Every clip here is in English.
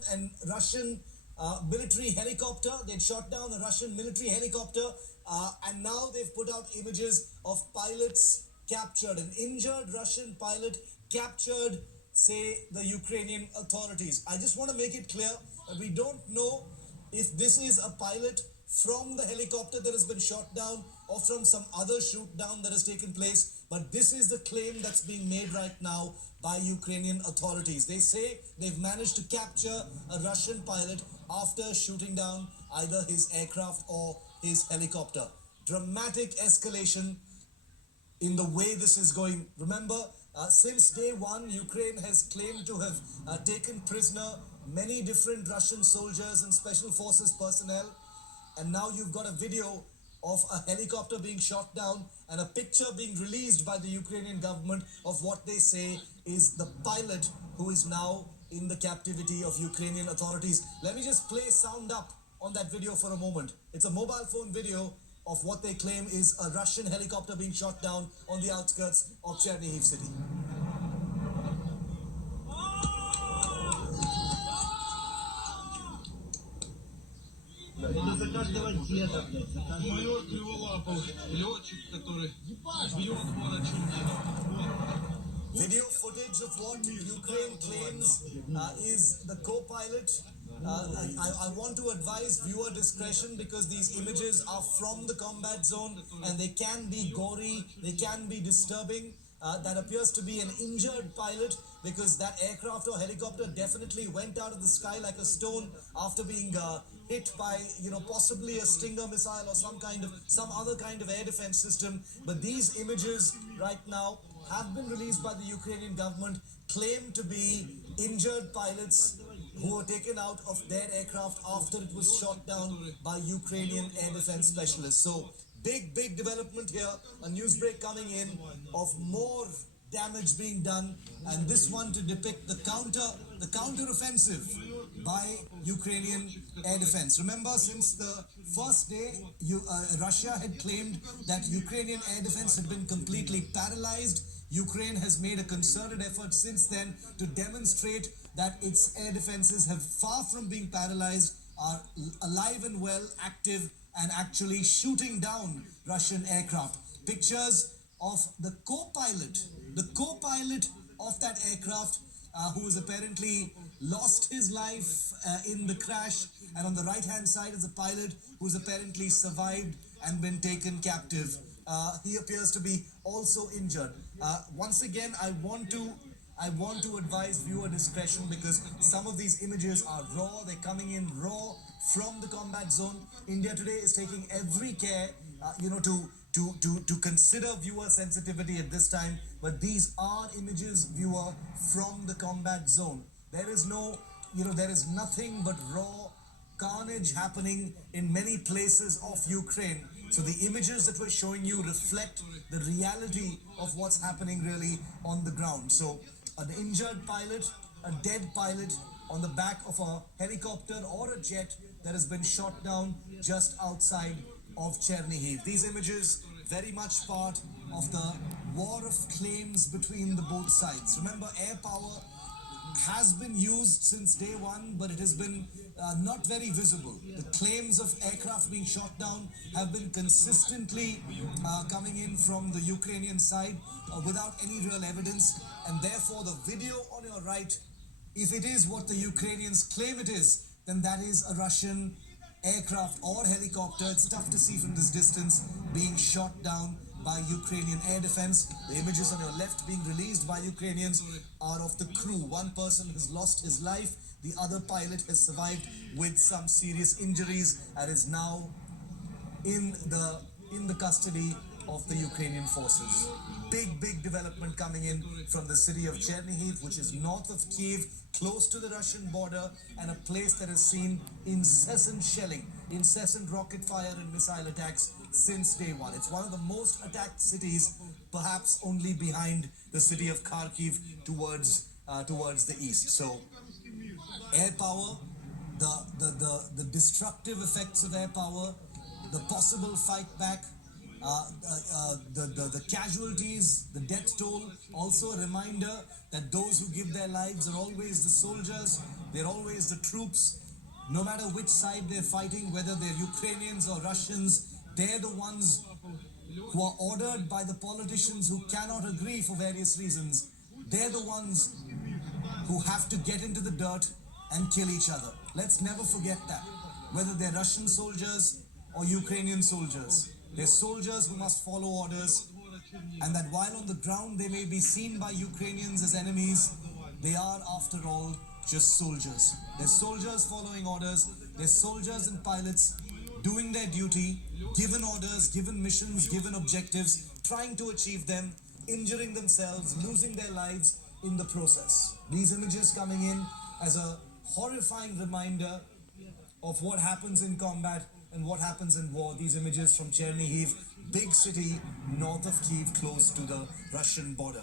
down a Russian military helicopter. They'd shot down a Russian military helicopter, and now they've put out images of pilots captured. An injured Russian pilot captured, say the Ukrainian authorities. I just want to make it clear that we don't know if this is a pilot from the helicopter that has been shot down or from some other shoot down that has taken place. But this is the claim that's being made right now by Ukrainian authorities. They say they've managed to capture a Russian pilot after shooting down either his aircraft or his helicopter. Dramatic escalation in the way this is going. Remember, since day one, Ukraine has claimed to have taken prisoner many different Russian soldiers and special forces personnel. And now you've got a video of a helicopter being shot down and a picture being released by the Ukrainian government of what they say is the pilot who is now in the captivity of Ukrainian authorities. Let me just play sound up on that video for a moment. It's a mobile phone video of what they claim is a Russian helicopter being shot down on the outskirts of Chernihiv city. Это за каждого деда, блядь. Майор Криволапов, летчик, который бьет город Чернигов. Video footage of what Ukraine claims is the co-pilot. I want to advise viewer discretion because these images are from the combat zone and they can be gory, they can be disturbing. That appears to be an injured pilot because that aircraft or helicopter definitely went out of the sky like a stone after being hit by, possibly a Stinger missile or some other kind of air defense system. But these images right now have been released by the Ukrainian government, claim to be injured pilots who were taken out of their aircraft after it was shot down by Ukrainian air defense specialists. So big development here, a news break coming in of more damage being done, and this one to depict the counter offensive by Ukrainian air defense. Remember, since the first day, Russia had claimed that Ukrainian air defense had been completely paralyzed. Ukraine has made a concerted effort since then to demonstrate that its air defenses have, far from being paralyzed, are alive and well, active, and actually shooting down Russian aircraft. Pictures of the co-pilot of that aircraft who has apparently lost his life in the crash, and on the right hand side is a pilot who's apparently survived and been taken captive. He appears to be also injured. Once again, I want to advise viewer discretion because some of these images are raw. They're coming in raw from the combat zone. India Today is taking every care, to consider viewer sensitivity at this time. But these are images, viewer, from the combat zone. There is nothing but raw carnage happening in many places of Ukraine. So the images that we're showing you reflect the reality of what's happening really on the ground. So an injured pilot, a dead pilot on the back of a helicopter or a jet that has been shot down just outside of Chernihiv. These images very much part of the war of claims between the both sides. Remember, air power has been used since day one, but it has been not very visible. The claims of aircraft being shot down have been consistently coming in from the Ukrainian side without any real evidence, and therefore the video on your right, if it is what the Ukrainians claim it is, then that is a Russian aircraft or helicopter. It's tough to see from this distance being shot down by Ukrainian air defense. The images on your left being released by Ukrainians are of the crew. One person has lost his life. The other pilot has survived with some serious injuries and is now in the custody of the Ukrainian forces. Big development coming in from the city of Chernihiv, which is north of Kiev, close to the Russian border, and a place that has seen incessant shelling, incessant rocket fire and missile attacks since day one. It's one of the most attacked cities, perhaps only behind the city of Kharkiv towards the east. So air power, the destructive effects of air power, the possible fight back, the casualties, the death toll. Also a reminder that those who give their lives are always the soldiers They're always the troops, no matter which side they're fighting, whether they're Ukrainians or Russians, they're the ones who are ordered by the politicians who cannot agree for various reasons. They're the ones who have to get into the dirt and kill each other. Let's never forget that. Whether they're Russian soldiers or Ukrainian soldiers, they're soldiers who must follow orders, and that while on the ground they may be seen by Ukrainians as enemies, they are, after all, just soldiers. They're soldiers following orders, they're soldiers and pilots doing their duty, given orders, given missions, given objectives, trying to achieve them, injuring themselves, losing their lives in the process. These images coming in as a horrifying reminder of what happens in combat and what happens in war. These images from Chernihiv, big city north of Kyiv, close to the Russian border.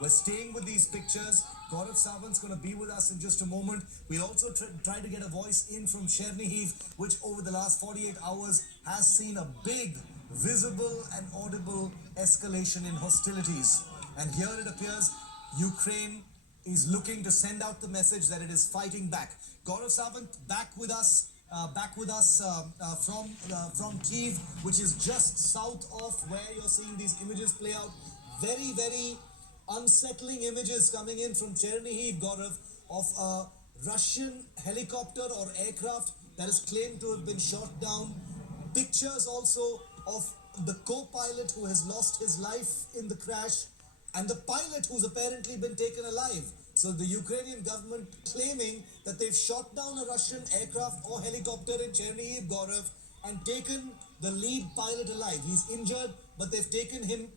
We're staying with these pictures. Gaurav Sawant's going to be with us in just a moment. We'll also try to get a voice in from Chernihiv, which over the last 48 hours has seen a big, visible and audible escalation in hostilities. And here it appears Ukraine is looking to send out the message that it is fighting back. Gaurav Sawant back with us from Kyiv, which is just south of where you're seeing these images play out. Very, very unsettling images coming in from Chernihiv, Gaurav, of a Russian helicopter or aircraft that is claimed to have been shot down. Pictures also of the co-pilot who has lost his life in the crash, and the pilot who's apparently been taken alive. So the Ukrainian government claiming that they've shot down a Russian aircraft or helicopter in Chernihiv, Gaurav, and taken the lead pilot alive. He's injured, but they've taken him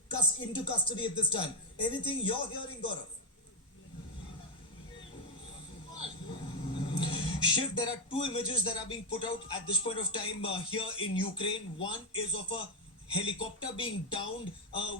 into custody at this time. Anything you're hearing, Gaurav? Shiv, there are two images that are being put out at this point of time here in Ukraine. One is of a helicopter being downed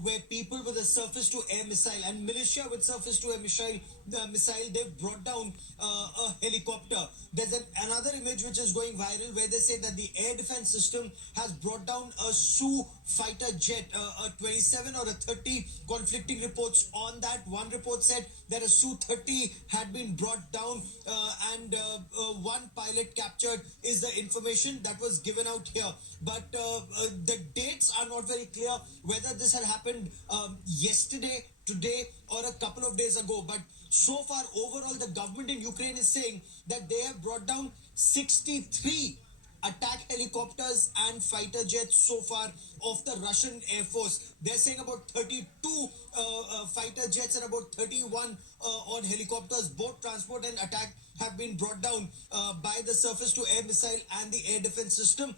where people with a surface to air missile and militia with surface to air missile, they've brought down a helicopter. There's another image which is going viral where they say that the air defense system has brought down a Su fighter jet, a 27 or a 30, conflicting reports on that. One report said that a Su-30 had been brought down and one pilot captured is the information that was given out here. But the dates are not very clear whether this had happened yesterday, today, or a couple of days ago. But so far, overall, the government in Ukraine is saying that they have brought down 63 attack helicopters and fighter jets so far of the Russian Air Force. They're saying about 32 fighter jets and about 31 on helicopters, both transport and attack, have been brought down by the surface to air missile and the air defense system.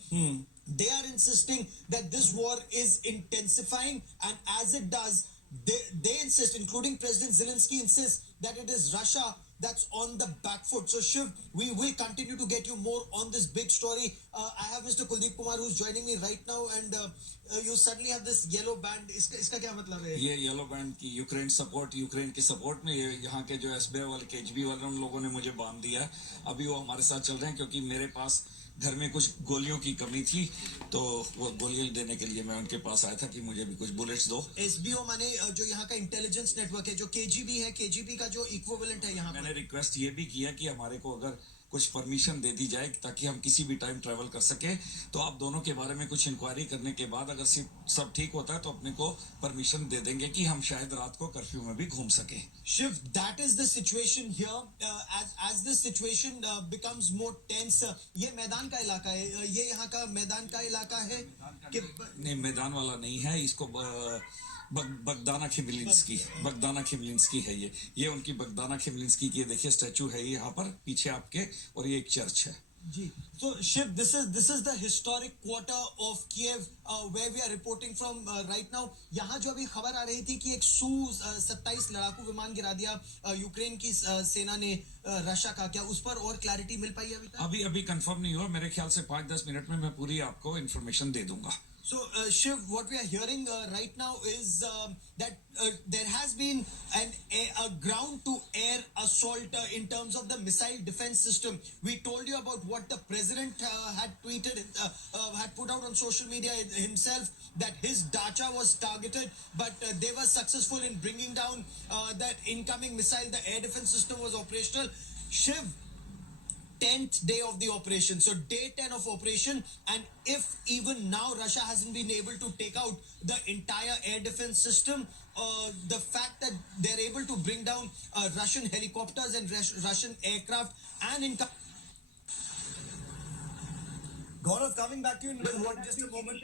They are insisting that this war is intensifying, and as it does, they insist, including President Zelensky insists, that it is Russia that's on the back foot. So Shiv, we will continue to get you more on this big story. I have Mr. Kuldeep Kumar who's joining me right now, and you suddenly have this yellow band. इसका क्या मतलब है? ये yellow band की Ukraine की support में ये यहाँ के जो एसबीआई वाले केजीबी वाले उन लोगों ने मुझे बांध दिया है. अभी वो हमारे साथ चल रहे हैं क्योंकि मेरे पास घर में कुछ गोलियों की कमी थी, तो वो गोलियां देने के लिए मैं उनके पास आया था कि मुझे भी कुछ बुलेट्स दो. एसबीओ माने जो यहाँ का इंटेलिजेंस नेटवर्क है, जो केजीबी है, केजीबी का जो इक्विवेलेंट है यहाँ. मैंने रिक्वेस्ट ये भी किया कि हमारे को अगर कुछ परमिशन दे दी जाए ताकि हम किसी भी टाइम ट्रैवल कर सके, तो आप दोनों के बारे में कुछ इंक्वायरी करने के बाद अगर सब ठीक होता है तो अपने को परमिशन दे देंगे कि हम शायद रात को कर्फ्यू में भी घूम सके. Shiv, that is the situation here. As this situation becomes more tense, ये मैदान का इलाका है, ये यहाँ का मैदान का इलाका है कि नहीं, मैदान वाला नहीं है. इसको बगदाना खिमलिंस्की है. ये उनकी बगदाना खिमलिंस्की की देखिए स्टैचू है यहाँ पर पीछे आपके, और ये एक चर्च है. जी. So Shiv, this is the historic quarter of Kiev where we are reporting from right now. यहाँ जो अभी खबर आ रही थी कि एक Su-27 लड़ाकू विमान गिरा दिया यूक्रेन की सेना ने रशिया का, क्या उस पर और क्लैरिटी मिल पाई अभी तक? अभी कंफर्म नहीं हुआ. मेरे ख्याल से 5-10 मिनट में मैं पूरी आपको इन्फॉर्मेशन दे दूंगा. So, Shiv, what we are hearing right now is that there has been a ground-to-air assault in terms of the missile defense system. We told you about what the president had tweeted, had put out on social media himself, that his dacha was targeted, but they were successful in bringing down that incoming missile. The air defense system was operational. Shiv, 10th day of the operation. So day 10 of operation, and if even now Russia hasn't been able to take out the entire air defense system, the fact that they're able to bring down Russian helicopters and Russian aircraft and in Gaurav, coming back to you in just a moment.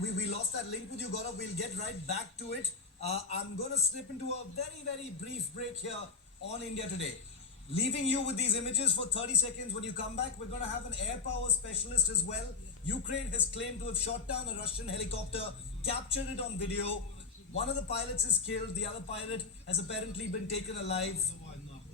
We lost that link with you, Gaurav. We'll get right back to it. I'm going to slip into a very, very brief break here on India Today. Leaving you with these images for 30 seconds. When you come back, we're going to have an air power specialist as well. Ukraine has claimed to have shot down a Russian helicopter, captured it on video. One of the pilots is killed. The other pilot has apparently been taken alive.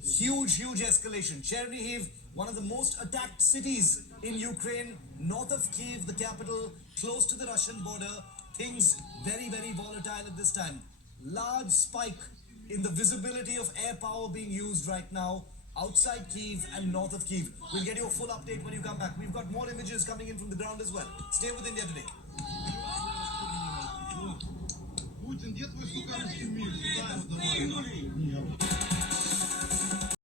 Huge escalation. Chernihiv, one of the most attacked cities in Ukraine, north of Kyiv, the capital, close to the Russian border. Things very, very volatile at this time. Large spike in the visibility of air power being used right now outside Kyiv and north of Kyiv. We'll get you a full update when you come back. We've got more images coming in from the ground as well. Stay with India Today.